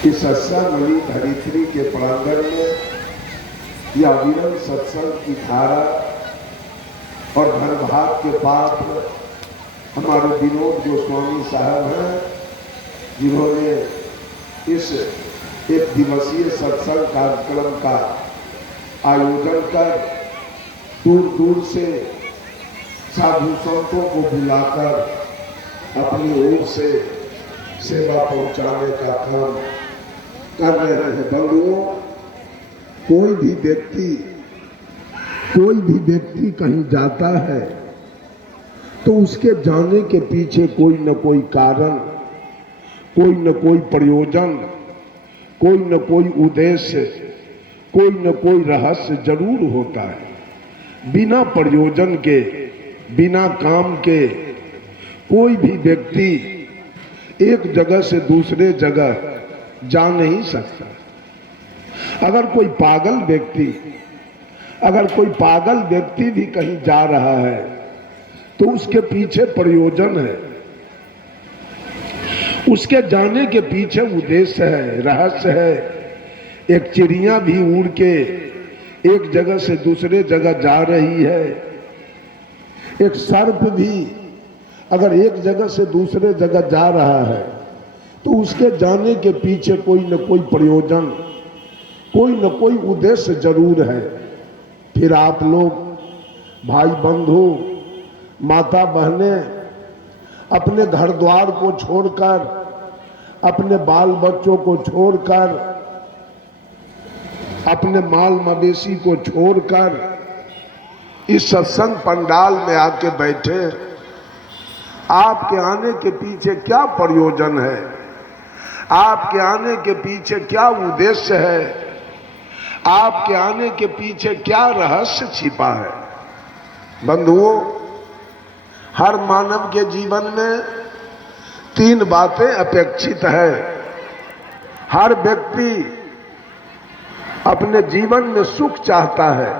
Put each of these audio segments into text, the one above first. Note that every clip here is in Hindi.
इस सत्संग धरित्री के प्रांगण में यह अविरल सत्संग की धारा और धर्मभाग के पात्र हमारे विनोद गोस्वामी साहब हैं, जिन्होंने इस एक दिवसीय सत्संग कार्यक्रम का आयोजन कर दूर दूर से साधु संतों को बुलाकर अपनी ओर से सेवा पहुंचाने का काम कर रहे हैं। बंधुओं, कोई भी व्यक्ति कहीं जाता है तो उसके जाने के पीछे कोई न कोई कारण, कोई न कोई प्रयोजन, कोई न कोई उद्देश्य, कोई न कोई रहस्य जरूर होता है। बिना प्रयोजन के, बिना काम के कोई भी व्यक्ति एक जगह से दूसरे जगह जा नहीं सकता। अगर कोई पागल व्यक्ति भी कहीं जा रहा है तो उसके पीछे प्रयोजन है, उसके जाने के पीछे उद्देश्य है, रहस्य है। एक चिड़िया भी उड़ के एक जगह से दूसरे जगह जा रही है। एक सर्प भी अगर एक जगह से दूसरे जगह जा रहा है तो उसके जाने के पीछे कोई न कोई प्रयोजन, कोई न कोई उद्देश्य जरूर है। फिर आप लोग भाई बंधु, माता बहने अपने घर द्वार को छोड़कर, अपने बाल बच्चों को छोड़कर, अपने माल मवेशी को छोड़कर इस सत्संग पंडाल में आके बैठे। आपके आने के पीछे क्या प्रयोजन है? आपके आने के पीछे क्या उद्देश्य है? आपके आने के पीछे क्या रहस्य छिपा है? बंधुओं, हर मानव के जीवन में 3 बातें अपेक्षित है। हर व्यक्ति अपने जीवन में सुख चाहता है,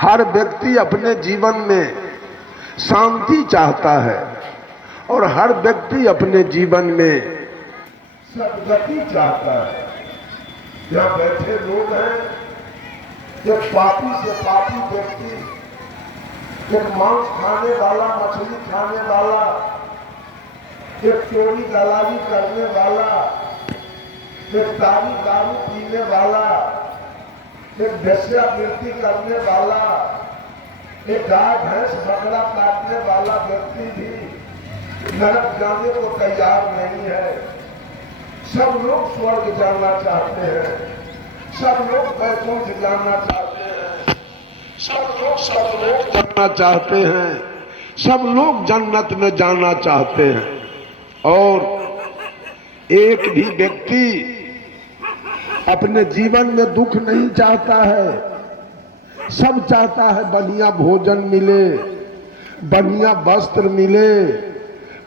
हर व्यक्ति अपने जीवन में शांति चाहता है और हर व्यक्ति अपने जीवन में सद्गति चाहता है। यहाँ बैठे लोग हैं, एक पापी से पापी व्यक्ति, एक मांस खाने वाला, मछली खाने वाला, एक चोरी दलाली करने वाला, एक दारू पीने वाला, एक वेश्यावृत्ति करने वाला, एक गाय भैंस बकरा काटने वाला व्यक्ति भी नरक जाने को तैयार नहीं है। सब लोग स्वर्ग जाना चाहते हैं, सब लोग वैकुंठ जाना चाहते हैं, सब लोग सतलोक जाना चाहते हैं, सब लोग जन्नत में जाना चाहते हैं। और एक भी व्यक्ति अपने जीवन में दुख नहीं चाहता है। सब चाहता है बढ़िया भोजन मिले, बढ़िया वस्त्र मिले,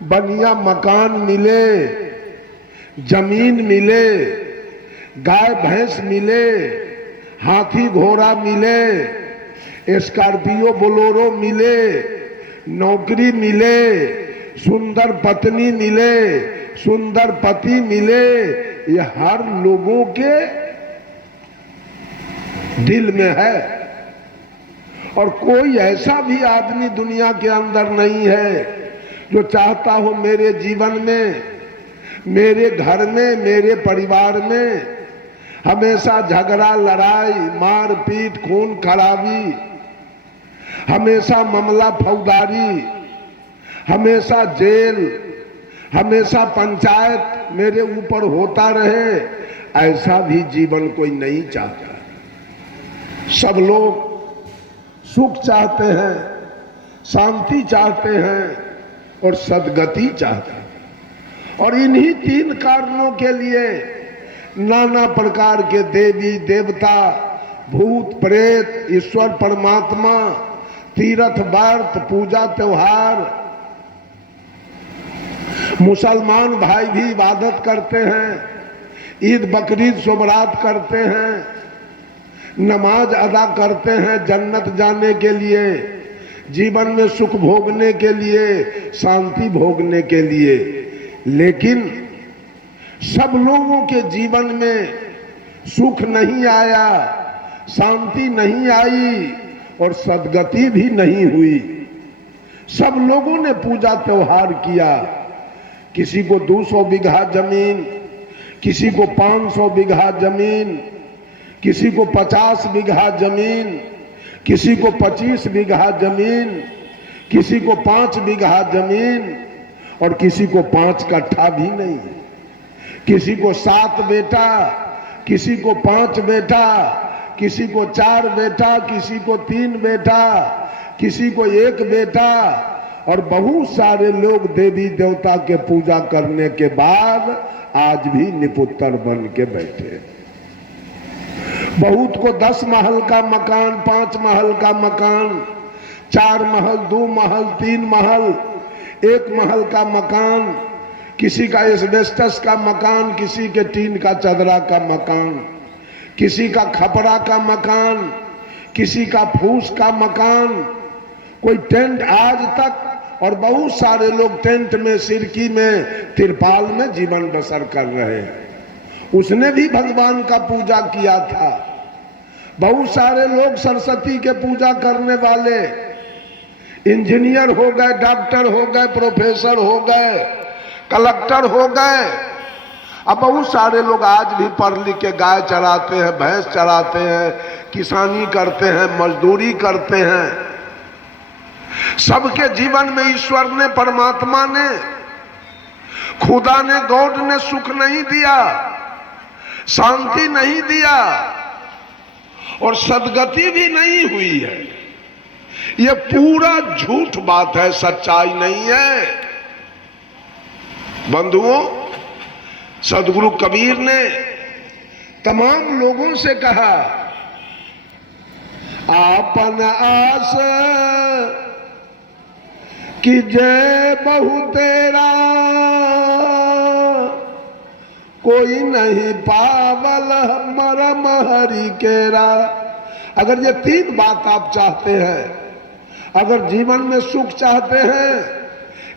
बढ़िया मकान मिले, जमीन मिले, गाय भैंस मिले, हाथी घोड़ा मिले, स्कॉर्पियो बोलेरो मिले, नौकरी मिले, सुंदर पत्नी मिले, सुंदर पति मिले। ये हर लोगों के दिल में है। और कोई ऐसा भी आदमी दुनिया के अंदर नहीं है जो चाहता हो मेरे जीवन में, मेरे घर में, मेरे परिवार में हमेशा झगड़ा, लड़ाई, मार पीट, खून खराबी, हमेशा मामला फौजदारी, हमेशा जेल, हमेशा पंचायत मेरे ऊपर होता रहे। ऐसा भी जीवन कोई नहीं चाहता। सब लोग सुख चाहते हैं, शांति चाहते हैं और सद्गति चाहते हैं। और इन्हीं 3 कारणों के लिए नाना प्रकार के देवी देवता, भूत प्रेत, ईश्वर परमात्मा, तीर्थ व्रत, पूजा त्योहार, मुसलमान भाई भी इबादत करते हैं, ईद बकरीद सोमरात करते हैं, नमाज अदा करते हैं जन्नत जाने के लिए, जीवन में सुख भोगने के लिए, शांति भोगने के लिए। लेकिन सब लोगों के जीवन में सुख नहीं आया, शांति नहीं आई और सद्गति भी नहीं हुई। सब लोगों ने पूजा त्योहार किया, किसी को 200 बीघा जमीन, किसी को 500 बीघा जमीन, किसी को 50 बीघा जमीन, किसी को 25 बीघा जमीन, किसी को 5 बीघा जमीन और किसी को 5 कट्ठा भी नहीं, किसी को 7 बेटा, किसी को 5 बेटा, किसी को 4 बेटा, किसी को 3 बेटा, किसी को 1 बेटा और बहुत सारे लोग देवी देवता के पूजा करने के बाद आज भी निपुत्तर बन के बैठे। बहुत को 10 महल का मकान, 5 महल का मकान, 4 महल, 2 महल, 3 महल, 1 महल का मकान, किसी का एस्बेस्टस का मकान, किसी के टीन का चदरा का मकान, किसी का खपरा का मकान, किसी का फूस का मकान, कोई टेंट आज तक, और बहुत सारे लोग टेंट में, सिरकी में, तिरपाल में जीवन बसर कर रहे हैं। उसने भी भगवान का पूजा किया था। बहुत सारे लोग सरस्वती के पूजा करने वाले इंजीनियर हो गए, डॉक्टर हो गए, प्रोफेसर हो गए, कलेक्टर हो गए। अब बहुत सारे लोग आज भी पढ़ लिख के गाय चराते हैं, भैंस चराते हैं, किसानी करते हैं, मजदूरी करते हैं। सबके जीवन में ईश्वर ने, परमात्मा ने, खुदा ने, गॉड ने सुख नहीं दिया, शांति नहीं दिया और सद्गति भी नहीं हुई है। यह पूरा झूठ बात है, सच्चाई नहीं है। बंधुओं, सदगुरु कबीर ने तमाम लोगों से कहा, आपन आस कि जय बहु तेरा, कोई नहीं पावल मरम हरि केरा। अगर ये 3 बात आप चाहते हैं, अगर जीवन में सुख चाहते हैं,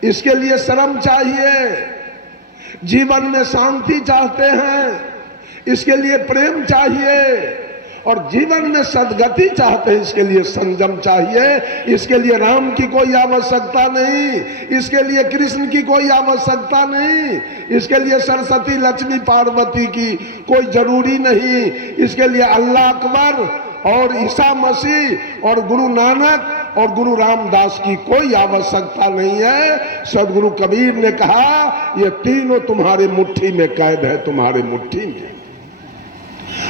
इसके लिए शर्म चाहिए, जीवन में शांति चाहते हैं, इसके लिए प्रेम चाहिए, और जीवन में सद्गति चाहते हैं, इसके लिए संयम चाहिए। इसके लिए राम की कोई आवश्यकता नहीं, इसके लिए कृष्ण की कोई आवश्यकता नहीं, इसके लिए सरस्वती, लक्ष्मी, पार्वती की कोई जरूरी नहीं, इसके लिए अल्लाह अकबर और ईसा मसीह और गुरु नानक और गुरु रामदास की कोई आवश्यकता नहीं है। सदगुरु कबीर ने कहा, ये तीनों तुम्हारे मुट्ठी में कैद है, तुम्हारे मुट्ठी में।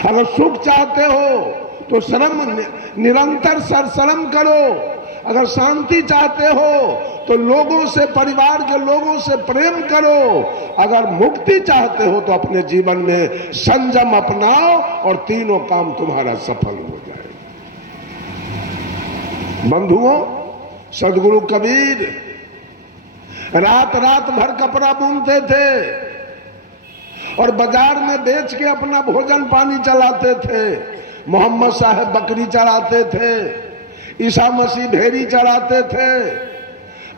अगर सुख चाहते हो तो शर्म, निरंतर सरशरम करो। अगर शांति चाहते हो तो लोगों से, परिवार के लोगों से प्रेम करो। अगर मुक्ति चाहते हो तो अपने जीवन में संयम अपनाओ और तीनों काम तुम्हारा सफल हो जाए। बंधुओं, सदगुरु कबीर रात रात भर कपड़ा बुनते थे और बाजार में बेच के अपना भोजन पानी चलाते थे। मोहम्मद साहब बकरी चराते थे, ईसा मसीह भेड़ी चराते थे,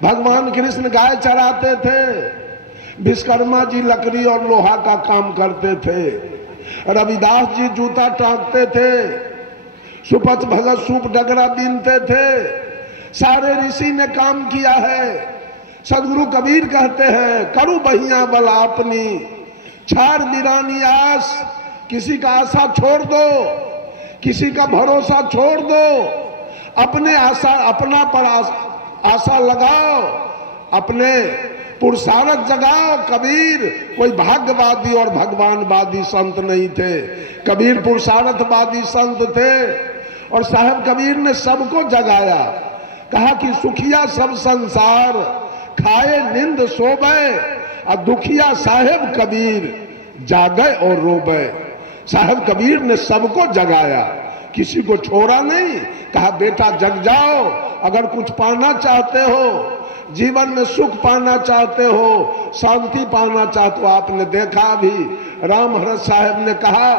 भगवान कृष्ण गाय चराते थे, विश्वकर्मा जी लकड़ी और लोहा का काम करते थे, रविदास जी जूता टांगते थे, सुपथ भगत सूप डगरा बीनते थे। सारे ऋषि ने काम किया है। सदगुरु कबीर कहते हैं, करू बहिया बल अपनी, छाड़ बिरानी आस। किसी का आशा छोड़ दो, किसी का भरोसा छोड़ दो, अपने आशा, अपना पर आशा लगाओ, अपने पुरुषार्थ जगाओ। कबीर कोई भाग्यवादी और भगवानवादी संत नहीं थे, कबीर पुरुषार्थवादी संत थे। और साहब कबीर ने सबको जगाया, कहा कि सुखिया सब संसार, खाए नींद सोबे, और दुखिया साहेब कबीर जागे और रोबे। साहब कबीर ने सबको जगाया, किसी को छोड़ा नहीं। कहा बेटा जग जाओ, अगर कुछ पाना चाहते हो, जीवन में सुख पाना चाहते हो, शांति पाना चाहते हो। आपने देखा भी राम हरत साहब ने कहा,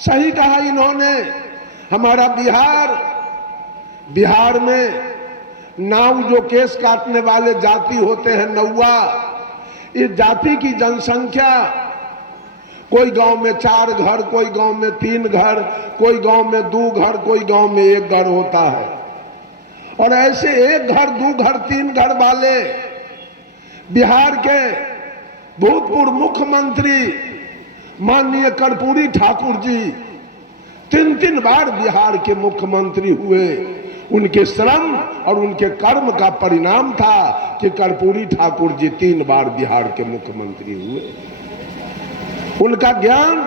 सही कहा इन्होंने, हमारा बिहार में नाव जो केस काटने वाले जाति होते हैं, नौवा, इस जाति की जनसंख्या कोई गांव में 4 घर, कोई गांव में 3 घर, कोई गांव में 2 घर, कोई गांव में 1 घर होता है। और ऐसे 1 घर, 2 घर, 3 घर वाले बिहार के भूतपूर्व मुख्यमंत्री माननीय कर्पूरी ठाकुर जी 3 बार बिहार के मुख्यमंत्री हुए। उनके श्रम और उनके कर्म का परिणाम था कि कर्पूरी ठाकुर जी 3 बार बिहार के मुख्यमंत्री हुए। उनका ज्ञान,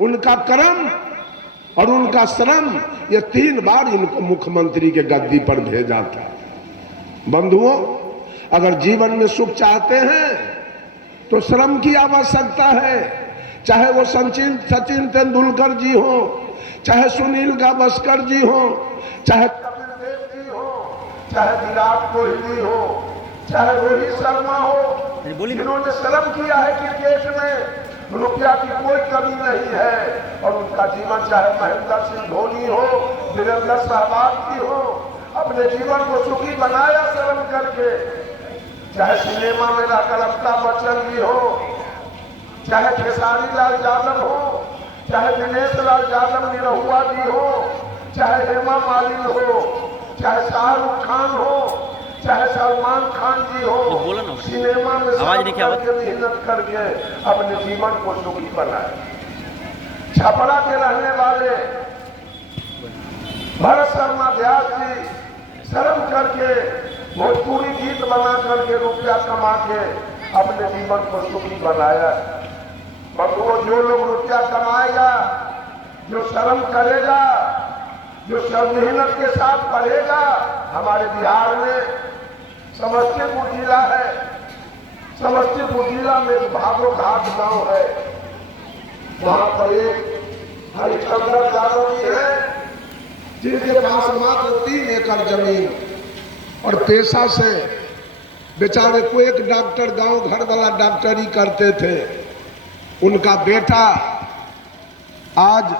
उनका कर्म और उनका श्रम, ये 3 बार इनको मुख्यमंत्री के गद्दी पर भेजा था। बंधुओं, अगर जीवन में सुख चाहते हैं तो श्रम की आवश्यकता है। चाहे वो सचिन तेंदुलकर जी हो, चाहे सुनील गावस्कर जी हो, चाहे कपिल देव जी हो, चाहे विराट कोहली हो, चाहे रोहित शर्मा हो, जिन्होंने श्रम किया है क्रिकेट में, रुपया की कोई कमी नहीं है। और उनका जीवन, चाहे महेंद्र सिंह धोनी हो, वीरेंद्र सहवाग जी हो, अपने जीवन को सुखी बनाया श्रम करके। चाहे सिनेमा में रहकर अमिताभ बच्चन जी हो, चाहे खेसारी लाल यादव हो, चाहे दिनेश लाल यादव निरहुआ जी हो, चाहे हेमा मालिनी हो, चाहे शाहरुख खान हो, चाहे सलमान खान जी हो, सिनेमा में मेहनत करके अपने जीवन को सुखी बनाए। छपरा के रहने वाले भरत शर्मा व्यास जी श्रम करके भोजपुरी गीत बना करके रुपया कमा के अपने जीवन को सुखी बनाया। बंधुओं, जो लोग रुपया कमाएगा, जो श्रम करेगा, जो सब मेहनत के साथ पढ़ेगा, हमारे बिहार में समस्तीपुर जिला है, समस्तीपुर जिला में भागो घाट गांव है, वहां पर एक हरिचंद्र यादव जी है जिनके पास मात्र 3 एकड़ जमीन और पेशा से बेचारे को एक डॉक्टर, गांव घर वाला डॉक्टरी करते थे। उनका बेटा आज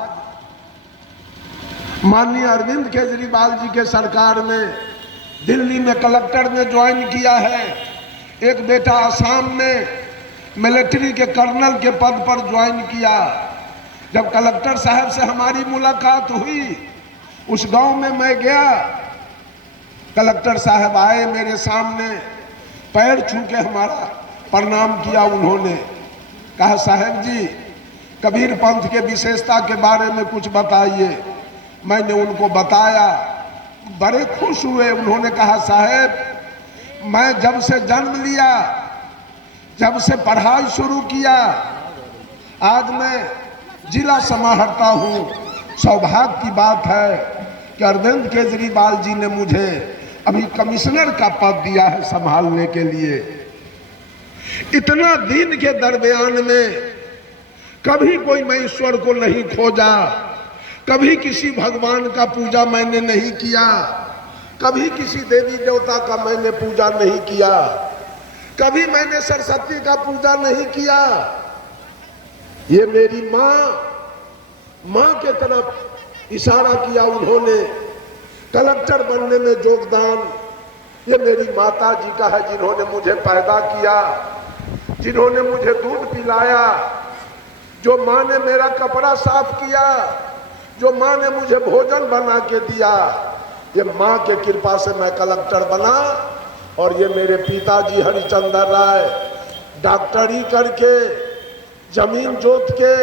माननीय अरविंद केजरीवाल जी के सरकार में दिल्ली में कलेक्टर में ज्वाइन किया है। एक बेटा असम में मिलिट्री के कर्नल के पद पर ज्वाइन किया। जब कलेक्टर साहब से हमारी मुलाकात हुई, उस गांव में मैं गया, कलेक्टर साहब आए मेरे सामने, पैर छू के हमारा प्रणाम किया। उन्होंने कहा, साहब जी कबीर पंथ के विशेषता के बारे में कुछ बताइए। मैंने उनको बताया, बड़े खुश हुए। उन्होंने कहा, साहब मैं जब से जन्म लिया, जब से पढ़ाई शुरू किया, आज मैं जिला समाहर्ता हूँ। सौभाग्य की बात है कि अरविंद केजरीवाल जी ने मुझे अभी कमिश्नर का पद दिया है संभालने के लिए। इतना दिन के दरमियान में कभी कोई मैं ईश्वर को नहीं खोजा, कभी किसी भगवान का पूजा मैंने नहीं किया, कभी किसी देवी देवता का मैंने पूजा नहीं किया, कभी मैंने सरस्वती का पूजा नहीं किया। ये मेरी माँ के तरफ इशारा किया उन्होंने। कलेक्टर बनने में योगदान ये मेरी माता जी का है, जिन्होंने मुझे पैदा किया, जिन्होंने मुझे दूध पिलाया, जो माँ ने मेरा कपड़ा साफ किया, जो माँ ने मुझे भोजन बना के दिया। ये माँ के कृपा से मैं कलेक्टर बना। और ये मेरे पिताजी हरिचंद्र राय डॉक्टरी करके, जमीन जोत के,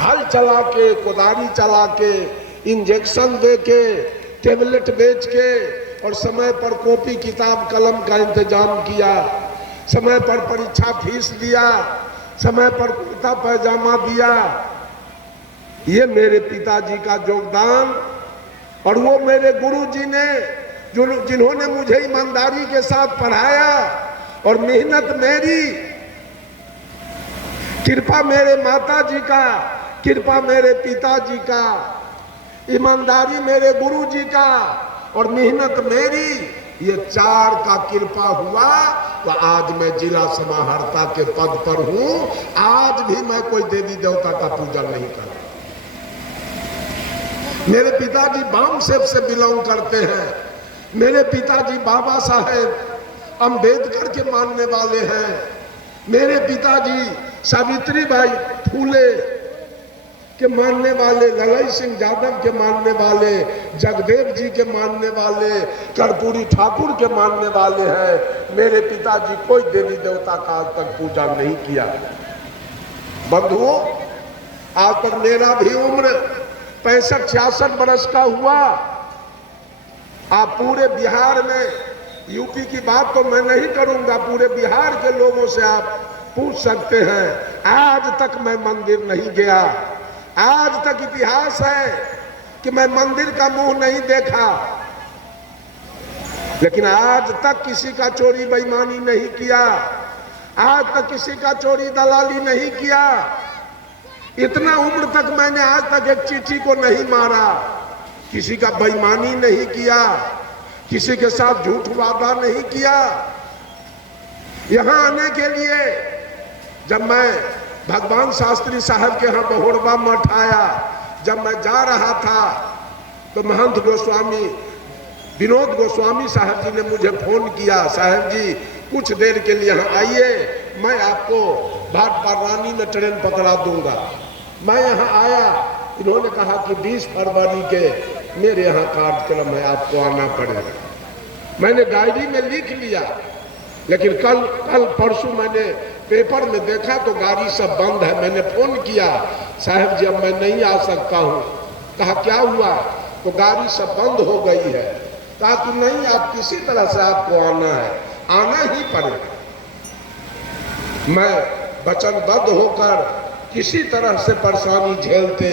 हल चला के, कुदारी चला के, इंजेक्शन दे के, टेबलेट बेच के, और समय पर कॉपी किताब कलम का इंतजाम किया, समय पर परीक्षा फीस दिया, समय पर कुर्ता पैजामा दिया। ये मेरे पिताजी का योगदान। और वो मेरे गुरुजी ने, जिन्होंने मुझे ईमानदारी के साथ पढ़ाया, और मेहनत मेरी, कृपा मेरे माता जी का, कृपा मेरे पिताजी का, ईमानदारी मेरे गुरुजी का, और मेहनत मेरी, ये 4 का कृपा हुआ तो आज मैं जिला समाहर्ता के पद पर हूं। आज भी मैं कोई देवी देवता का पूजा नहीं करता। मेरे पिताजी बाम सेब से बिलोंग करते हैं। मेरे पिताजी बाबा साहेब अम्बेडकर के मानने वाले हैं। मेरे पिताजी सावित्रीबाई फूले के मानने वाले, ललई सिंह यादव के मानने वाले, जगदेव जी के मानने वाले, कर्पूरी ठाकुर के मानने वाले हैं। मेरे पिताजी कोई देवी देवता का आज तक पूजा नहीं किया। बंधुओं, आज तक मेरा भी उम्र 65-66 बरस का हुआ। आप पूरे बिहार में, यूपी की बात तो मैं नहीं करूंगा, पूरे बिहार के लोगों से आप पूछ सकते हैं, आज तक मैं मंदिर नहीं गया। आज तक इतिहास है कि मैं मंदिर का मुंह नहीं देखा, लेकिन आज तक किसी का चोरी बेईमानी नहीं किया, आज तक किसी का चोरी दलाली नहीं किया। इतना उम्र तक मैंने आज तक एक चिट्ठी को नहीं मारा, किसी का बेईमानी नहीं किया, किसी के साथ झूठ वादा नहीं किया। यहां आने के लिए जब मैं भगवान शास्त्री साहब के यहाँ बहोड़वा मठ आया, जब मैं जा रहा था तो महंत गोस्वामी विनोद गोस्वामी साहब जी ने मुझे फोन किया, साहब जी कुछ देर के लिए यहाँ आइए, मैं आपको भाटपारानी में ट्रेन पकड़ा दूंगा। मैं यहाँ आया, इन्होंने कहा कि 20 फरवरी के मेरे यहाँ कार्यक्रम है, आपको आना पड़ेगा। मैंने डायरी में लिख लिया, लेकिन कल परसों मैंने पेपर में देखा तो गाड़ी सब बंद है। मैंने फोन किया, साहब जी अब मैं नहीं आ सकता हूँ। कहा क्या हुआ? तो गाड़ी सब बंद हो गई है। कहा कि नहीं, आप किसी तरह से आपको आना है, आना ही पड़ेगा। मैं वचनबद्ध होकर किसी तरह से परेशानी झेलते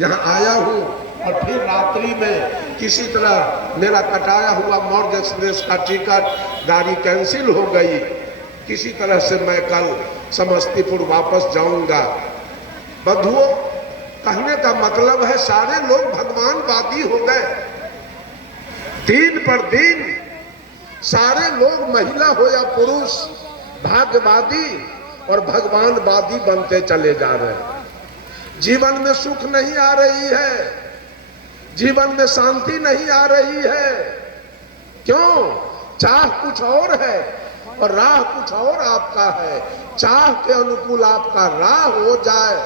यहाँ आया हूँ, और फिर रात्रि में किसी तरह मेरा कटाया हुआ मौर्य एक्सप्रेस का टिकट, गाड़ी कैंसिल हो गई। किसी तरह से मैं कल समस्तीपुर वापस जाऊंगा। बंधुओं, कहने का मतलब है सारे लोग भगवानवादी हो गए। दिन पर दिन सारे लोग, महिला हो या पुरुष, भाग्यवादी और भगवानवादी बनते चले जा रहे हैं। जीवन में सुख नहीं आ रही है, जीवन में शांति नहीं आ रही है। क्यों? चाह कुछ और है और राह कुछ और आपका है। चाह के अनुकूल आपका राह हो जाए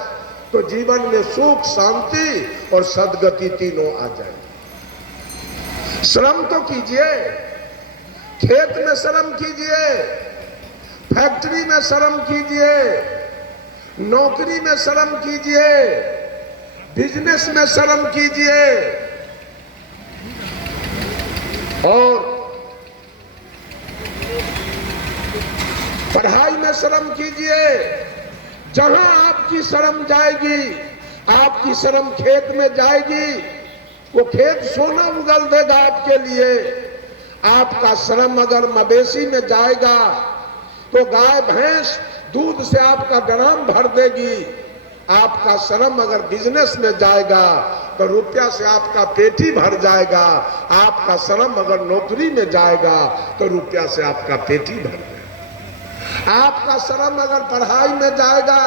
तो जीवन में सुख, शांति और सद्गति तीनों आ जाए। श्रम तो कीजिए, खेत में श्रम कीजिए, फैक्ट्री में श्रम कीजिए, नौकरी में श्रम कीजिए, बिजनेस में श्रम कीजिए, और पढ़ाई में श्रम कीजिए। जहां आपकी श्रम जाएगी, आपकी श्रम खेत में जाएगी, वो खेत सोना उगल देगा आपके लिए। आपका श्रम अगर मवेशी में जाएगा तो गाय भैंस दूध से आपका ड्राम भर देगी। आपका श्रम अगर बिजनेस में जाएगा तो रुपया से आपका पेटी भर जाएगा। आपका श्रम अगर नौकरी में जाएगा तो रुपया से आपका पेटी भर जाएगा। आपका श्रम अगर पढ़ाई में जाएगा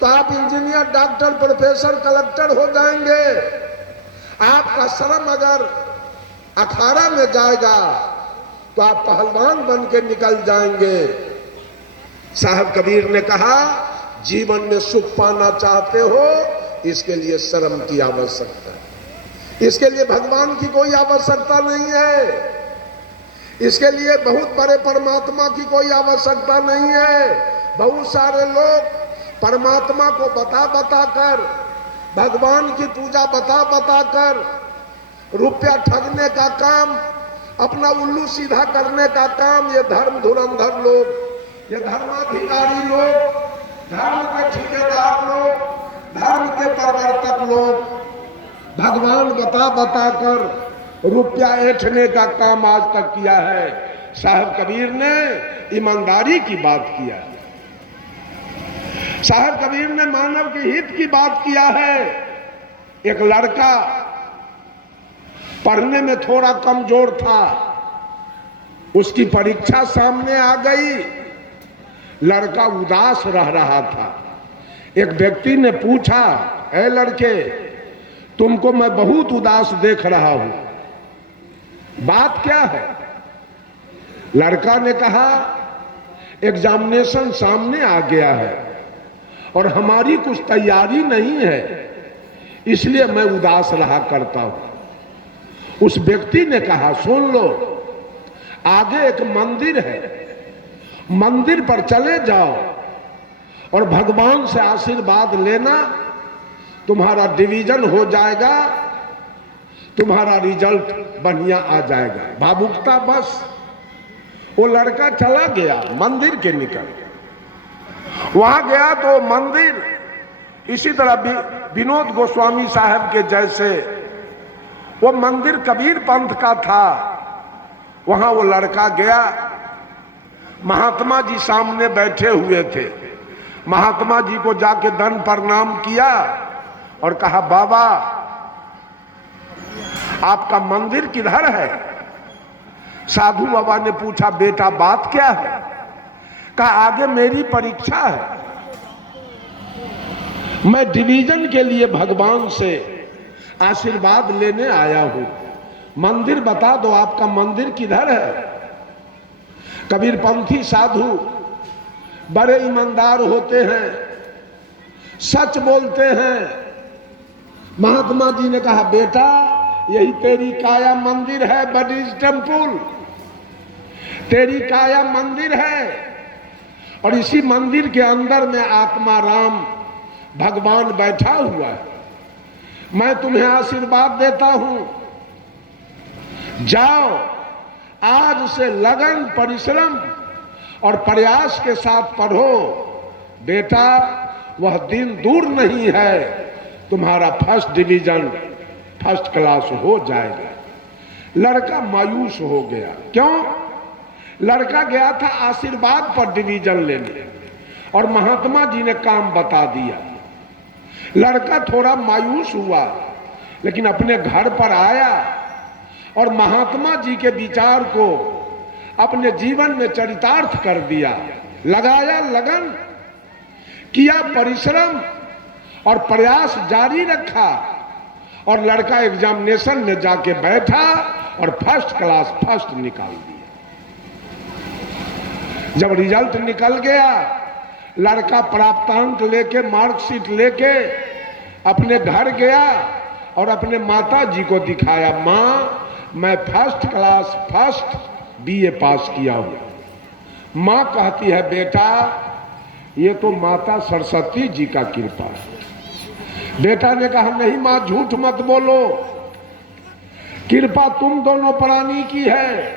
तो आप इंजीनियर, डॉक्टर, प्रोफेसर, कलेक्टर हो जाएंगे। आपका श्रम अगर अखाड़ा में जाएगा तो आप पहलवान बन के निकल जाएंगे। साहब कबीर ने कहा, जीवन में सुख पाना चाहते हो, इसके लिए श्रम की आवश्यकता है। इसके लिए भगवान की कोई आवश्यकता नहीं है। इसके लिए बहुत बड़े परमात्मा की कोई आवश्यकता नहीं है। बहुत सारे लोग परमात्मा को बता बता कर, भगवान की पूजा बता बता कर रुपया ठगने का काम, अपना उल्लू सीधा करने का काम, ये धर्म धुरंधर लोग, ये धर्माधिकारी लोग, धर्म के ठेकेदार लोग, धर्म के प्रवर्तक लोग भगवान बता बता कर रुपया ऐंठने का काम आज तक किया है। साहब कबीर ने ईमानदारी की बात किया है। साहब कबीर ने मानव के हित की बात किया है। एक लड़का पढ़ने में थोड़ा कमजोर था, उसकी परीक्षा सामने आ गई, लड़का उदास रह रहा था। एक व्यक्ति ने पूछा, ऐ लड़के, तुमको मैं बहुत उदास देख रहा हूं, बात क्या है? लड़का ने कहा, एग्जामिनेशन सामने आ गया है और हमारी कुछ तैयारी नहीं है, इसलिए मैं उदास रहा करता हूं। उस व्यक्ति ने कहा, सुन लो, आगे एक मंदिर है, मंदिर पर चले जाओ और भगवान से आशीर्वाद लेना, तुम्हारा डिवीजन हो जाएगा, तुम्हारा रिजल्ट बढ़िया आ जाएगा। भावुकता बस। वो लड़का चला गया मंदिर के निकल, वहां गया तो मंदिर इसी तरह विनोद गोस्वामी साहब के जैसे वो मंदिर कबीर पंथ का था। वहां वो लड़का गया, महात्मा जी सामने बैठे हुए थे। महात्मा जी को जाके दंड प्रणाम किया और कहा, बाबा आपका मंदिर किधर है? साधु बाबा ने पूछा, बेटा बात क्या है? कहा, आगे मेरी परीक्षा है, मैं डिवीजन के लिए भगवान से आशीर्वाद लेने आया हूं, मंदिर बता दो, आपका मंदिर किधर है? कबीरपंथी साधु बड़े ईमानदार होते हैं, सच बोलते हैं। महात्मा जी ने कहा, बेटा यही तेरी काया मंदिर है, बडीज टेम्पल, तेरी काया मंदिर है और इसी मंदिर के अंदर में आत्मा राम भगवान बैठा हुआ है। मैं तुम्हें आशीर्वाद देता हूं, जाओ आज से लगन, परिश्रम और प्रयास के साथ पढ़ो। बेटा वह दिन दूर नहीं है, तुम्हारा फर्स्ट डिवीजन, फर्स्ट क्लास हो जाएगा। लड़का मायूस हो गया। क्यों? लड़का गया था आशीर्वाद पर डिवीजन लेने और महात्मा जी ने काम बता दिया। लड़का थोड़ा मायूस हुआ, लेकिन अपने घर पर आया और महात्मा जी के विचार को अपने जीवन में चरितार्थ कर दिया। लगाया लगन, किया परिश्रम और प्रयास जारी रखा और लड़का एग्जामिनेशन में जाके बैठा और फर्स्ट क्लास फर्स्ट निकाल दिया। जब रिजल्ट निकल गया, लड़का प्राप्तांक लेके, मार्कशीट लेके अपने घर गया और अपने माता जी को दिखाया, माँ मैं फर्स्ट क्लास फर्स्ट बीए पास किया हूं। माँ कहती है, बेटा ये तो माता सरस्वती जी का कृपा है। बेटा ने कहा, नहीं माँ झूठ मत बोलो, कृपा तुम दोनों प्राणी की है,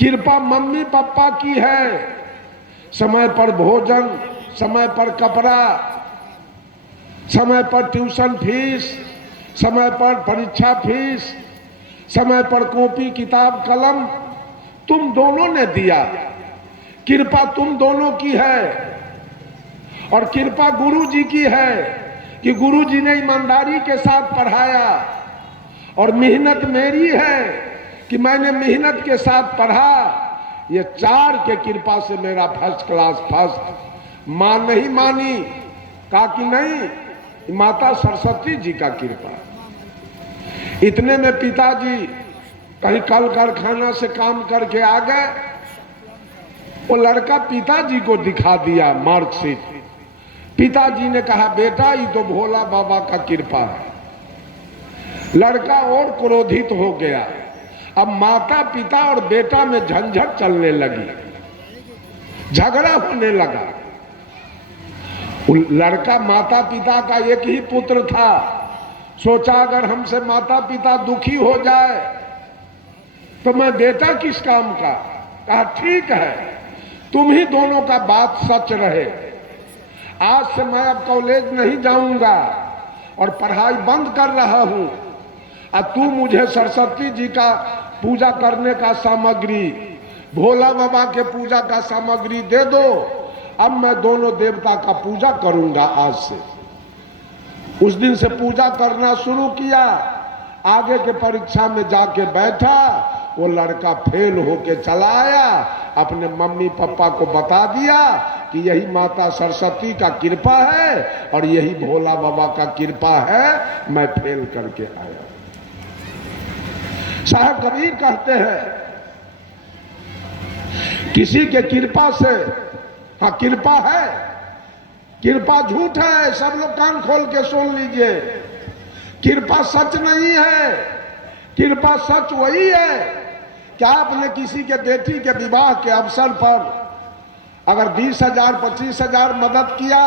कृपा मम्मी पापा की है। समय पर भोजन, समय पर कपड़ा, समय पर ट्यूशन फीस, समय पर परीक्षा फीस, समय पर कॉपी किताब कलम तुम दोनों ने दिया। कृपा तुम दोनों की है और कृपा गुरु जी की है कि गुरु जी ने ईमानदारी के साथ पढ़ाया और मेहनत मेरी है कि मैंने मेहनत के साथ पढ़ा। ये चार के कृपा से मेरा फर्स्ट क्लास फर्स्ट। मां नहीं मानी, कहा कि नहीं, माता सरस्वती जी का कृपा। इतने में पिताजी कहीं कल कारखाना से काम करके आ गए। वो लड़का पिताजी को दिखा दिया मार्कशीट। पिताजी ने कहा, बेटा ये तो भोला बाबा का कृपा है। लड़का और क्रोधित हो गया। अब माता पिता और बेटा में झंझट चलने लगी, झगड़ा होने लगा। लड़का माता पिता का एक ही पुत्र था, सोचा अगर हमसे माता पिता दुखी हो जाए तो मैं बेटा किस काम का। कहा ठीक है, तुम ही दोनों का बात सच रहे। आज से मैं अब कॉलेज नहीं जाऊंगा और पढ़ाई बंद कर रहा हूं। अब तू मुझे सरस्वती जी का पूजा करने का सामग्री, भोला बाबा के पूजा का सामग्री दे दो। अब मैं दोनों देवता का पूजा करूंगा आज से। उस दिन से पूजा करना शुरू किया। आगे के परीक्षा में जाके बैठा, वो लड़का फेल होके चला आया। अपने मम्मी पापा को बता दिया कि यही माता सरस्वती का कृपा है और यही भोला बाबा का कृपा है, मैं फेल करके आया। साहब कबीर कहते हैं किसी के कृपा से, हाँ कृपा है, कृपा झूठ है, सब लोग कान खोल के सुन लीजिए। कृपा सच नहीं है। कृपा सच वही है कि आपने किसी के बेटी के विवाह के अवसर पर अगर 20,000 25,000 मदद किया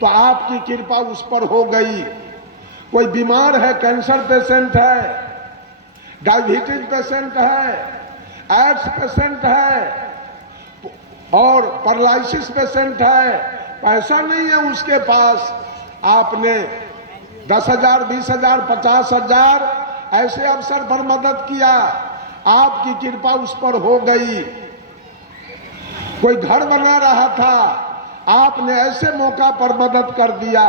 तो आपकी कृपा उस पर हो गई। कोई बीमार है, कैंसर पेशेंट है, डायबिटीज पेशेंट है, एड्स पेशेंट है और पैरालिसिस पेशेंट है, पैसा नहीं है उसके पास, आपने 10,000 20,000 50,000 ऐसे अवसर पर मदद किया, आपकी कृपा उस पर हो गई। कोई घर बना रहा था, आपने ऐसे मौका पर मदद कर दिया,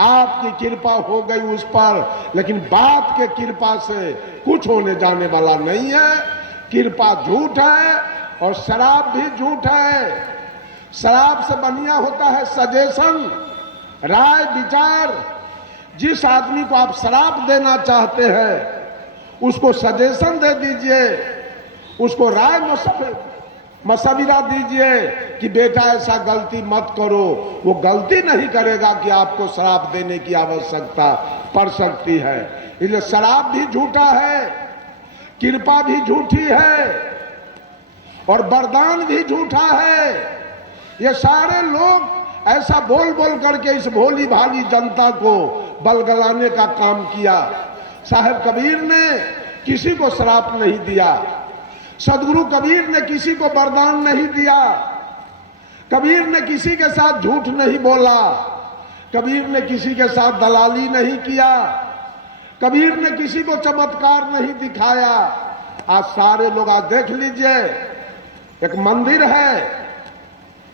आपकी कृपा हो गई उस पर। लेकिन बाप के कृपा से कुछ होने जाने वाला नहीं है। कृपा झूठ है और शराब भी झूठ है। शराब से बढ़िया होता है सजेशन, राय विचार। जिस आदमी को आप शराब देना चाहते हैं उसको सजेशन दे दीजिए, उसको राय मशविरा दीजिए कि बेटा ऐसा गलती मत करो। वो गलती नहीं करेगा कि आपको शराब देने की आवश्यकता पड़ सकती है। इसलिए शराब भी झूठा है, कृपा भी झूठी है और वरदान भी झूठा है। ये सारे लोग ऐसा बोल बोल करके इस भोली भाली जनता को बलगलाने का काम किया। साहब कबीर ने किसी को श्राप नहीं दिया, सदगुरु कबीर ने किसी को वरदान नहीं दिया, कबीर ने किसी के साथ झूठ नहीं बोला, कबीर ने किसी के साथ दलाली नहीं किया, कबीर ने किसी को चमत्कार नहीं दिखाया। आज सारे लोग, आज देख लीजिए, एक मंदिर है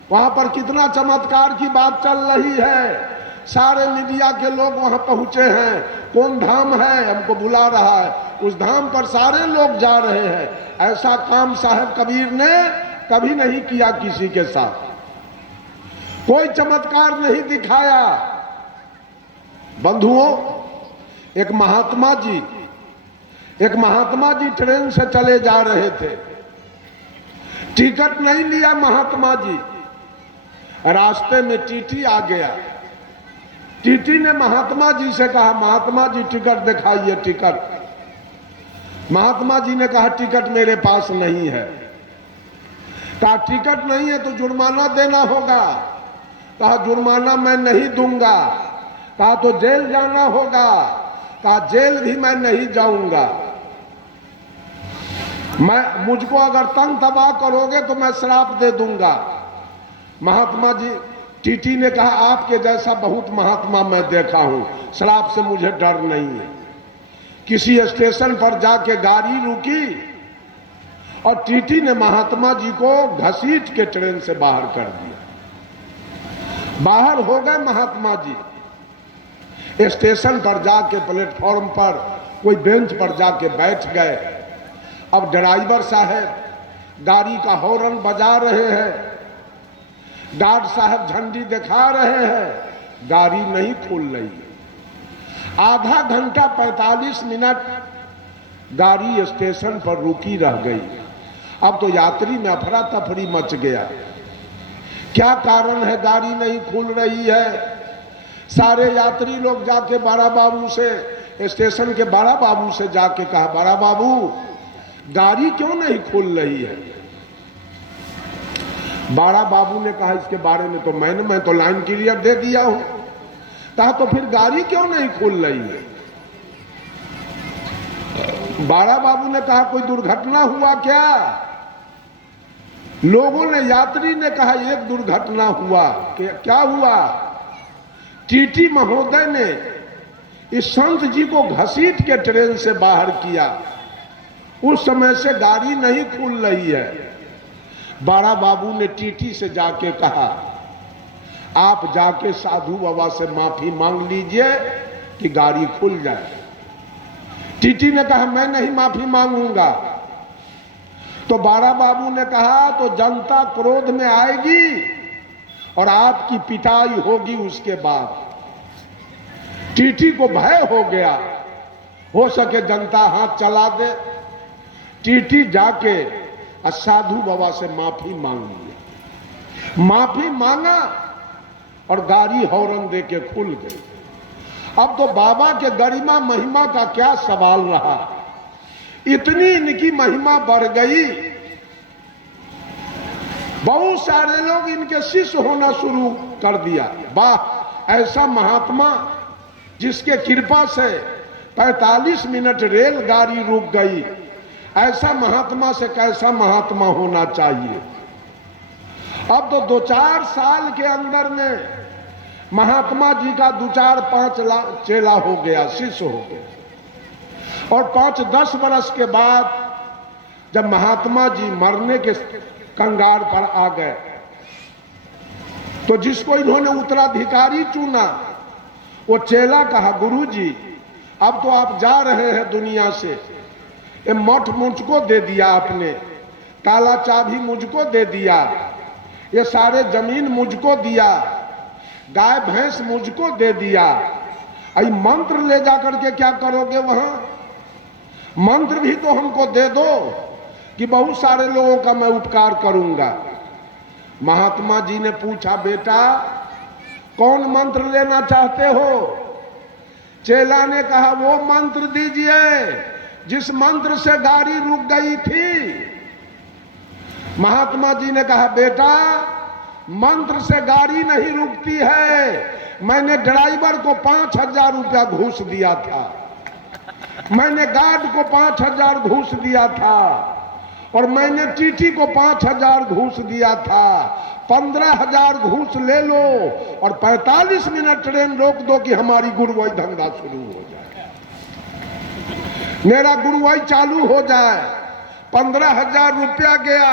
वहां पर कितना चमत्कार की बात चल रही है। सारे मीडिया के लोग वहां पहुंचे हैं। कौन धाम है हमको बुला रहा है, उस धाम पर सारे लोग जा रहे हैं। ऐसा काम साहब कबीर ने कभी नहीं किया किसी के साथ, कोई चमत्कार नहीं दिखाया। बंधुओं, एक महात्मा जी ट्रेन से चले जा रहे थे, टिकट नहीं लिया महात्मा जी। रास्ते में टीटी आ गया। टीटी ने महात्मा जी से कहा, महात्मा जी टिकट दिखाइए, टिकट। महात्मा जी ने कहा टिकट मेरे पास नहीं है। कहा टिकट नहीं है तो जुर्माना देना होगा। कहा जुर्माना मैं नहीं दूंगा। कहा तो जेल जाना होगा। कहा जेल भी मैं नहीं जाऊंगा, मुझको अगर तंग तबाह करोगे तो मैं श्राप दे दूंगा। महात्मा जी, टीटी ने कहा आपके जैसा बहुत महात्मा मैं देखा हूं, श्राप से मुझे डर नहीं है। किसी स्टेशन पर जाके गाड़ी रुकी और टीटी ने महात्मा जी को घसीट के ट्रेन से बाहर कर दिया। बाहर हो गए महात्मा जी। स्टेशन पर जाके प्लेटफॉर्म पर कोई बेंच पर जाके बैठ गए। अब ड्राइवर साहब गाड़ी का हॉर्न बजा रहे हैं, गार्ड साहब झंडी दिखा रहे हैं, गाड़ी नहीं खुल रही। आधा घंटा 45 मिनट गाड़ी स्टेशन पर रुकी रह गई। अब तो यात्री में अफरा तफरी मच गया। क्या कारण है गाड़ी नहीं खुल रही है? सारे यात्री लोग जाके बड़ा बाबू से, स्टेशन के बड़ा बाबू से जाके कहा, बड़ा बाबू गाड़ी क्यों नहीं खुल रही है? बड़ा बाबू ने कहा इसके बारे में तो मैं तो लाइन क्लियर दे दिया हूं। कहा तो फिर गाड़ी क्यों नहीं खुल रही है? बड़ा बाबू ने कहा कोई दुर्घटना हुआ क्या? लोगों ने, यात्री ने कहा एक दुर्घटना हुआ। क्या हुआ? टीटी महोदय ने इस संत जी को घसीट के ट्रेन से बाहर किया। उस समय से गाड़ी नहीं खुल रही है। बड़ा बाबू ने टीटी से जाके कहा आप जाके साधु बाबा से माफी मांग लीजिए कि गाड़ी खुल जाए। टीटी ने कहा मैं नहीं माफी मांगूंगा। तो बड़ा बाबू ने कहा तो जनता क्रोध में आएगी और आपकी पिटाई होगी। उसके बाद टीटी को भय हो गया, हो सके जनता हाथ चला दे। टीटी जाके और साधु बाबा से माफी मांग लिया। माफी मांगा और गाड़ी हॉर्न दे के खुल गई। अब तो बाबा के गरिमा महिमा का क्या सवाल रहा, इतनी इनकी महिमा बढ़ गई, बहुत सारे लोग इनके शिष्य होना शुरू कर दिया। वाह, ऐसा महात्मा जिसके कृपा से 45 मिनट रेलगाड़ी रुक गई, ऐसा महात्मा से कैसा महात्मा होना चाहिए। अब तो 2-4 साल के अंदर में महात्मा जी का 2-4-5 लाख चेला हो गया, शिष्य हो गया। और 5-10 वर्ष के बाद जब महात्मा जी मरने के कंगार पर आ गए, तो जिसको इन्होंने उत्तराधिकारी चुना, वो चेला कहा, गुरु जी अब तो आप जा रहे हैं दुनिया से, ये मठ मुझको दे दिया आपने, ताला चाबी मुझको दे दिया, ये सारे जमीन मुझको दिया, गाय भैंस मुझको दे दिया, अभी मंत्र ले जा करके क्या करोगे वहां? मंत्र भी तो हमको दे दो कि बहुत सारे लोगों का मैं उपकार करूंगा। महात्मा जी ने पूछा, बेटा कौन मंत्र लेना चाहते हो? चेला ने कहा, वो मंत्र दीजिए जिस मंत्र से गाड़ी रुक गई थी। महात्मा जी ने कहा, बेटा मंत्र से गाड़ी नहीं रुकती है, मैंने ड्राइवर को 5,000 रुपया घूस दिया था, मैंने गार्ड को 5,000 घूस दिया था, और मैंने टीटी को 5,000 घूस दिया था। 15,000 घूस ले लो और 45 मिनट ट्रेन रोक दो कि हमारी गुरुवाई धंधा शुरू हो जाए, मेरा गुरुवाई चालू हो जाए। 15,000 रुपया गया,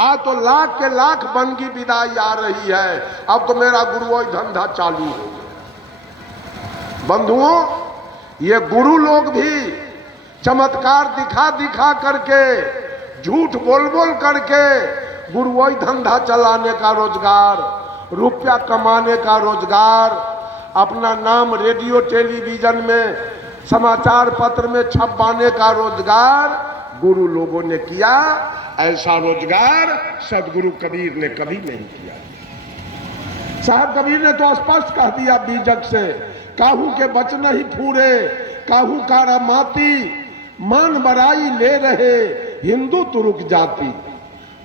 आज तो लाख के लाख बन की विदाई आ रही है, अब तो मेरा गुरुवाई धंधा चालू हो गया। बंधुओं, ये गुरु लोग भी चमत्कार दिखा दिखा करके, झूठ बोल बोल करके गुरुवाई धंधा चलाने का रोजगार, रुपया कमाने का रोजगार, अपना नाम रेडियो टेलीविजन में समाचार पत्र में छपवाने का रोजगार गुरु लोगों ने किया। ऐसा रोजगार सदगुरु कबीर ने कभी नहीं किया। साहब कबीर ने तो स्पष्ट कह दिया बीजक से, काहू के बचन ही फूरे काहू कारा माती, मान बराई ले रहे हिंदू तुरुक जाति,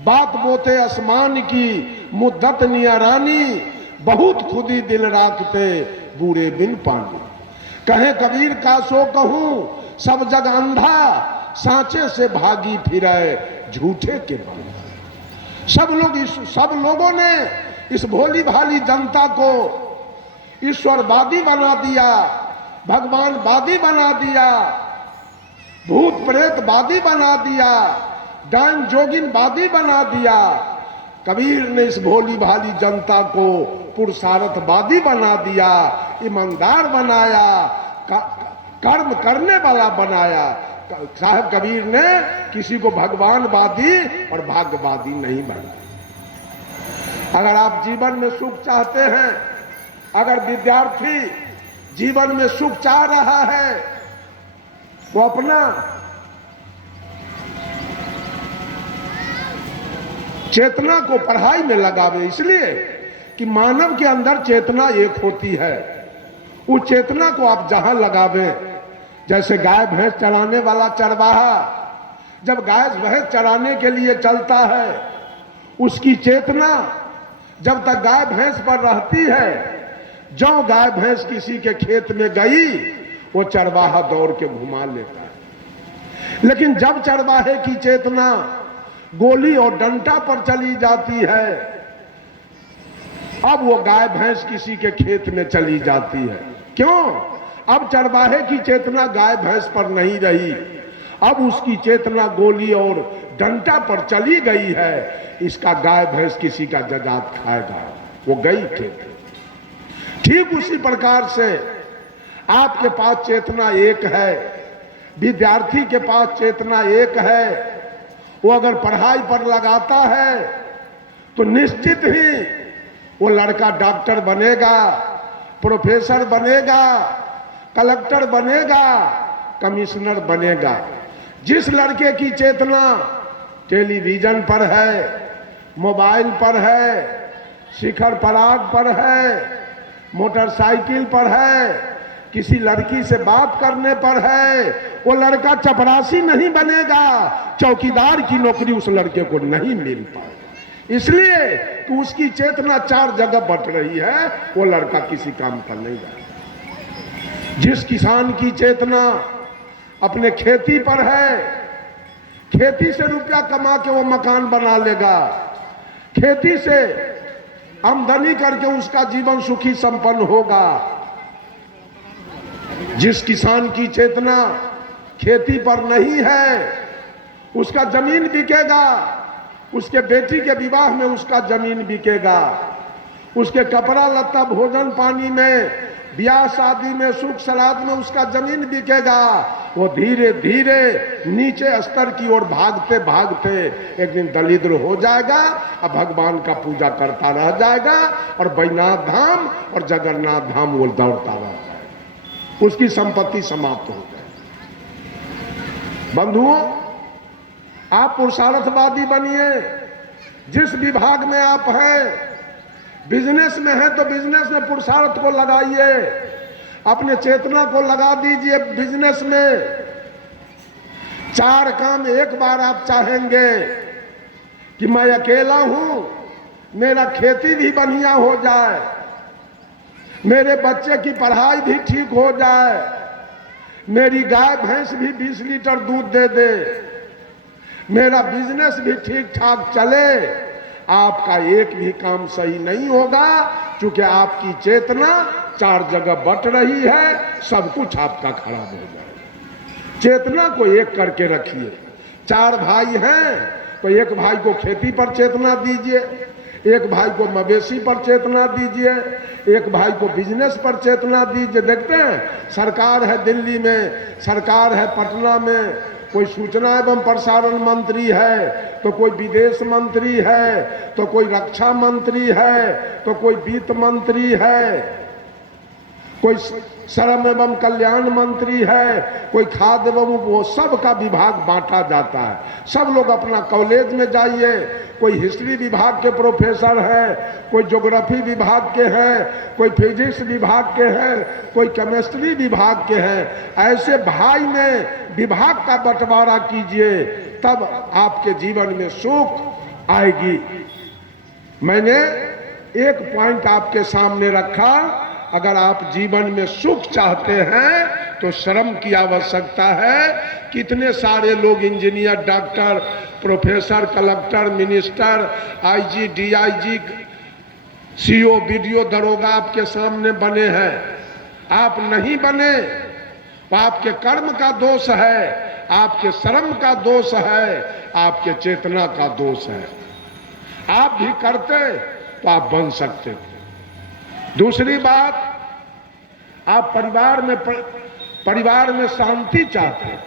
बात बोते आसमान की मुद्दत नियरानी, बहुत खुदी दिल राखते बूढ़े बिन पानी। कहे कबीर का सो कहूं सब जग अंधा, सांचे से भागी फिरे झूठे के बंधा। सब लोगों ने इस भोली भाली जनता को ईश्वरवादी बना दिया, भगवानवादी बना दिया, भूत प्रेतवादी बना दिया, डायन जोगिनवादी बना दिया। कबीर ने इस भोली भाली जनता को पुरुषार्थवादी बना दिया, ईमानदार बनाया, कर्म करने वाला बनाया। साहब कबीर ने किसी को भगवानवादी और भाग्यवादी नहीं बनाया। अगर आप जीवन में सुख चाहते हैं, अगर विद्यार्थी जीवन में सुख चाह रहा है, वो अपना चेतना को पढ़ाई में लगावे, इसलिए कि मानव के अंदर चेतना एक होती है। उस चेतना को आप जहां लगावे, जैसे गाय भैंस चराने वाला चरवाहा जब गाय भैंस चराने के लिए चलता है, उसकी चेतना जब तक गाय भैंस पर रहती है, जो गाय भैंस किसी के खेत में गई वो चरवाहा दौड़ के घुमा लेता है। लेकिन जब चरवाहे की चेतना गोली और डंडा पर चली जाती है, अब वो गाय भैंस किसी के खेत में चली जाती है। क्यों? अब चरवाहे की चेतना गाय भैंस पर नहीं रही, अब उसकी चेतना गोली और डंडा पर चली गई है। इसका गाय भैंस किसी का जजात खाएगा, वो गई खेत। ठीक उसी प्रकार से आपके पास चेतना एक है, विद्यार्थी के पास चेतना एक है। वो अगर पढ़ाई पर लगाता है तो निश्चित ही वो लड़का डॉक्टर बनेगा, प्रोफेसर बनेगा, कलेक्टर बनेगा, कमिश्नर बनेगा। जिस लड़के की चेतना टेलीविजन पर है, मोबाइल पर है, शिखर पराग पर है, मोटरसाइकिल पर है, किसी लड़की से बात करने पर है, वो लड़का चपरासी नहीं बनेगा, चौकीदार की नौकरी उस लड़के को नहीं मिल पाएगी। इसलिए कि उसकी चेतना 4 जगह बट रही है, वो लड़का किसी काम का नहीं जाएगा। जिस किसान की चेतना अपने खेती पर है, खेती से रुपया कमा के वो मकान बना लेगा, खेती से आमदनी करके उसका जीवन सुखी संपन्न होगा। जिस किसान की चेतना खेती पर नहीं है, उसका जमीन बिकेगा, उसके बेटी के विवाह में उसका जमीन बिकेगा, उसके कपड़ा लत्ता भोजन पानी में, ब्याह शादी में, सुख सलाद में उसका जमीन बिकेगा। वो धीरे धीरे नीचे स्तर की ओर भागते भागते एक दिन दरिद्र हो जाएगा और भगवान का पूजा करता रह जाएगा और बैजनाथ धाम और जगन्नाथ धाम वो दौड़ता रह जाएगा, उसकी संपत्ति समाप्त हो जाएगी। बंधुओं, आप पुरुषार्थवादी बनिए। जिस विभाग में आप हैं, बिजनेस में है तो बिजनेस में पुरुषार्थ को लगाइए, अपने चेतना को लगा दीजिए बिजनेस में। 4 काम एक बार आप चाहेंगे कि मैं अकेला हूं, मेरा खेती भी बढ़िया हो जाए, मेरे बच्चे की पढ़ाई भी ठीक हो जाए, मेरी गाय भैंस भी 20 लीटर दूध दे दे, मेरा बिजनेस भी ठीक ठाक चले। आपका एक भी काम सही नहीं होगा, क्योंकि आपकी चेतना 4 जगह बट रही है, सब कुछ आपका खराब हो जाएगा। चेतना को एक करके रखिए। 4 भाई हैं तो एक भाई को खेती पर चेतना दीजिए, एक भाई को मवेशी पर चेतना दीजिए, एक भाई को बिजनेस पर चेतना दीजिए। देखते हैं सरकार है दिल्ली में, सरकार है पटना में, कोई सूचना एवं प्रसारण मंत्री है, तो कोई विदेश मंत्री है, तो कोई रक्षा मंत्री है, तो कोई वित्त मंत्री है, कोई श्रम एवं कल्याण मंत्री है, कोई खाद्य एवं वो सब का विभाग बांटा जाता है। सब लोग अपना कॉलेज में जाइए, कोई हिस्ट्री विभाग के प्रोफेसर है, कोई ज्योग्राफी विभाग के हैं, कोई फिजिक्स विभाग के हैं, कोई केमिस्ट्री विभाग के हैं। ऐसे भाई में विभाग का बंटवारा कीजिए, तब आपके जीवन में सुख आएगी। मैंने एक पॉइंट आपके सामने रखा, अगर आप जीवन में सुख चाहते हैं तो श्रम की आवश्यकता है। कितने सारे लोग engineer, doctor, professor, collector, minister, IG, DIG, CO, BDO, दरोगा आपके सामने बने हैं। आप नहीं बने तो आपके कर्म का दोष है, आपके श्रम का दोष है, आपके चेतना का दोष है। आप भी करते तो आप बन सकते थे। दूसरी बात, आप परिवार में शांति चाहते हैं।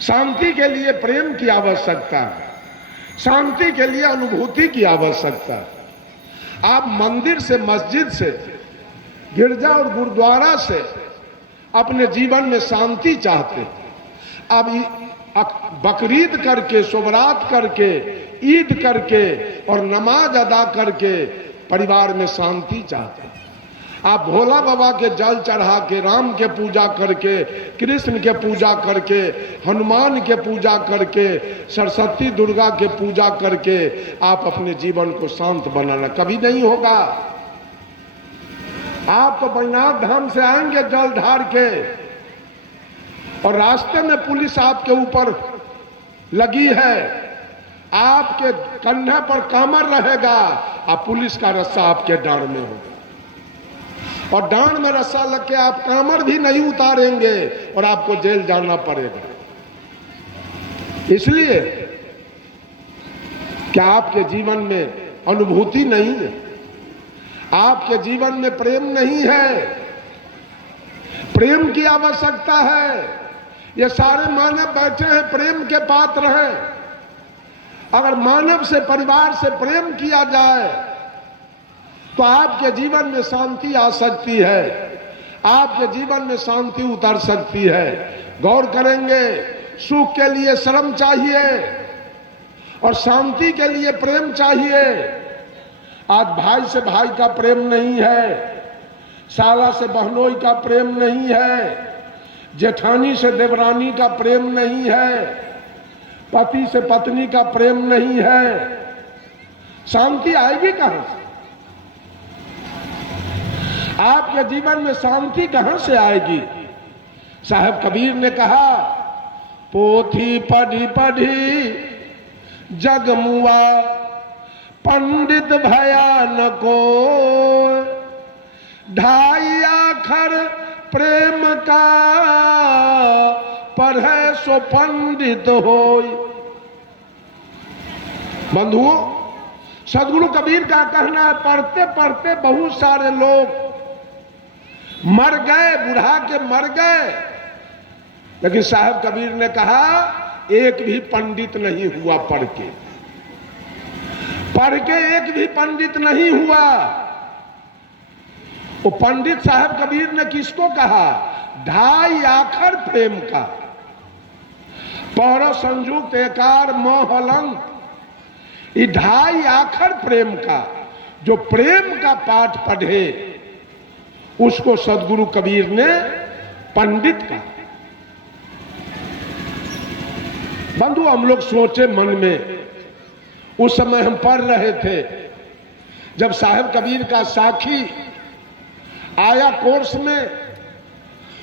शांति के लिए प्रेम की आवश्यकता है, शांति के लिए अनुभूति की आवश्यकता है। आप मंदिर से, मस्जिद से, गिरजा और गुरुद्वारा से अपने जीवन में शांति चाहते हैं। अब बकरीद करके, शुभरात करके, ईद करके और नमाज अदा करके परिवार में शांति चाहते हैं। आप भोला बाबा के जल चढ़ा के, राम के पूजा करके, कृष्ण के पूजा करके, हनुमान के पूजा करके, सरस्वती दुर्गा के पूजा करके आप अपने जीवन को शांत बनाना कभी नहीं होगा। आप तो बैजनाथ धाम से आएंगे जल ढार के और रास्ते में पुलिस आपके ऊपर लगी है, आपके कंधे पर कामर रहेगा और पुलिस का रस्सा आपके डांड में होगा, और डांड में रस्सा लग के आप कामर भी नहीं उतारेंगे और आपको जेल जाना पड़ेगा। इसलिए क्या आपके जीवन में अनुभूति नहीं है? आपके जीवन में प्रेम नहीं है? प्रेम की आवश्यकता है। ये सारे मानव बैठे हैं, प्रेम के पात्र हैं। अगर मानव से, परिवार से प्रेम किया जाए तो आपके जीवन में शांति आ सकती है, आपके जीवन में शांति उतर सकती है। गौर करेंगे, सुख के लिए श्रम चाहिए और शांति के लिए प्रेम चाहिए। आज भाई से भाई का प्रेम नहीं है, साला से बहनोई का प्रेम नहीं है, जेठानी से देवरानी का प्रेम नहीं है, पति से पत्नी का प्रेम नहीं है। शांति आएगी कहां से? आपके जीवन में शांति कहां से आएगी? साहब कबीर ने कहा, पोथी पढ़ी पढ़ी जग मुआ, पंडित भया न कोय, ढाई आखर प्रेम का, पढ़े सो पंडित होय। बंधुओं, सदगुरु कबीर का कहना है, पढ़ते पढ़ते बहुत सारे लोग मर गए, बुढ़ा के मर गए, लेकिन साहब कबीर ने कहा एक भी पंडित नहीं हुआ पढ़ के एक भी पंडित नहीं हुआ। वो पंडित साहब कबीर ने किसको कहा? ढाई आखर प्रेम का, पौर संयुक्त एकार मोहलंक, ये ढाई आखर प्रेम का, जो प्रेम का पाठ पढ़े उसको सदगुरु कबीर ने पंडित कहा। बंधु, हम लोग सोचे मन में, उस समय हम पढ़ रहे थे जब साहब कबीर का साखी आया कोर्स में,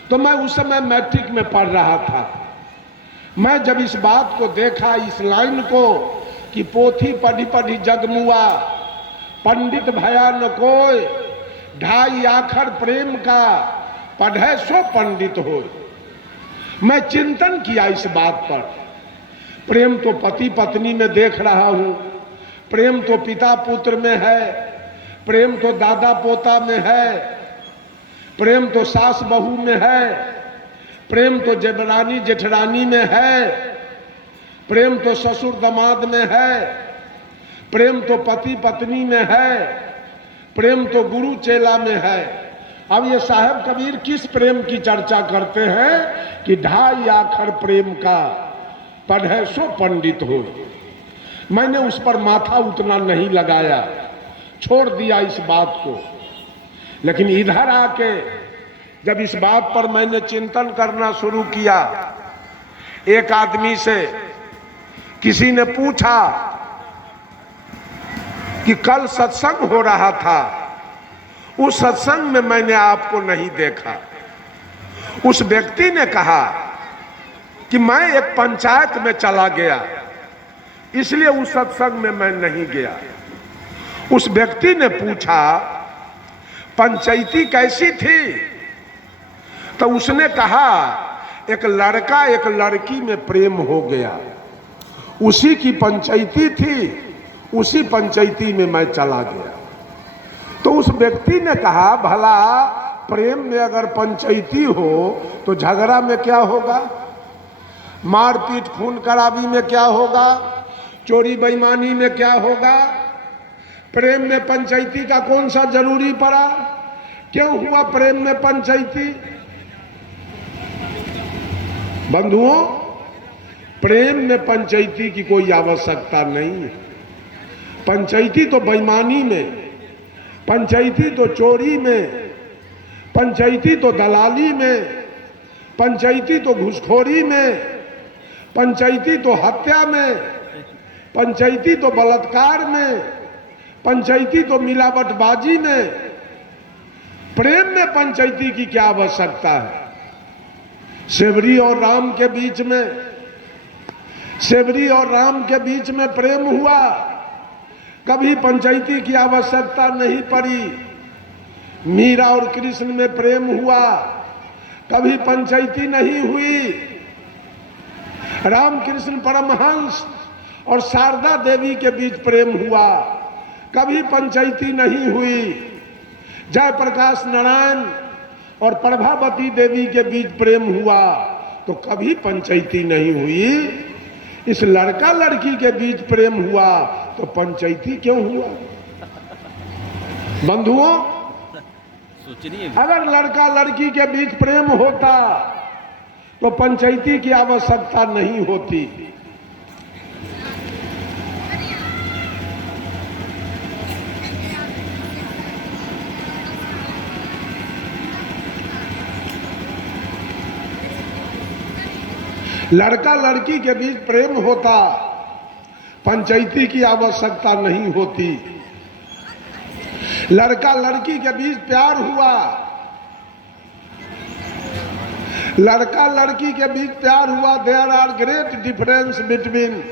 तो मैं उस समय मैट्रिक में पढ़ रहा था। मैं जब इस बात को देखा, इस लाइन को, कि पोथी पढ़ी पढ़ी जग मुआ, पंडित भया न कोय, ढाई आखर प्रेम का, पढ़े सो पंडित हो। मैं चिंतन किया इस बात पर। प्रेम तो पति पत्नी में देख रहा हूं, प्रेम तो पिता पुत्र में है, प्रेम तो दादा पोता में है, प्रेम तो सास बहू में है, प्रेम तो जेबरानी जेठरानी में है, प्रेम तो ससुर दामाद में है, प्रेम तो पति पत्नी में है, प्रेम तो गुरु चेला में है। अब ये साहब कबीर किस प्रेम की चर्चा करते हैं कि ढाई आखर प्रेम का, पढ़े सो पंडित हो। मैंने उस पर माथा उतना नहीं लगाया, छोड़ दिया इस बात को। लेकिन इधर आके जब इस बात पर मैंने चिंतन करना शुरू किया, एक आदमी से किसी ने पूछा कि कल सत्संग हो रहा था, उस सत्संग में मैंने आपको नहीं देखा। उस व्यक्ति ने कहा कि मैं एक पंचायत में चला गया, इसलिए उस सत्संग में मैं नहीं गया। उस व्यक्ति ने पूछा पंचायती कैसी थी? तो उसने कहा एक लड़का एक लड़की में प्रेम हो गया, उसी की पंचायती थी, उसी पंचायती में मैं चला गया। तो उस व्यक्ति ने कहा भला प्रेम में अगर पंचायती हो तो झगड़ा में क्या होगा, मारपीट खून खराबी में क्या होगा, चोरी बेईमानी में क्या होगा? प्रेम में पंचायती का कौन सा जरूरी पड़ा? क्यों हुआ प्रेम में पंचायती? बंधुओं, प्रेम में पंचायती की कोई आवश्यकता नहीं है। पंचायती तो बेईमानी में, पंचायती तो चोरी में, पंचायती तो दलाली में, पंचायती तो घूसखोरी में, पंचायती तो हत्या में, पंचायती तो बलात्कार में, पंचायती तो मिलावटबाजी में। प्रेम में पंचायती की क्या आवश्यकता है? सेवरी और राम के बीच में, सेवरी और राम के बीच में प्रेम हुआ, कभी पंचायती की आवश्यकता नहीं पड़ी। मीरा और कृष्ण में प्रेम हुआ, कभी पंचायती नहीं हुई। रामकृष्ण परमहंस और शारदा देवी के बीच प्रेम हुआ, कभी पंचायती नहीं हुई। जयप्रकाश नारायण और प्रभावती देवी के बीच प्रेम हुआ तो कभी पंचायती नहीं हुई। इस लड़का लड़की के बीच प्रेम हुआ तो पंचायती क्यों हुआ? बंधुओं, अगर लड़का लड़की के बीच प्रेम होता तो पंचायती की आवश्यकता नहीं होती। लड़का लड़की के बीच प्रेम होता, पंचायती की आवश्यकता नहीं होती। लड़का लड़की के बीच प्यार हुआ, लड़का लड़की के बीच प्यार हुआ, there are great difference between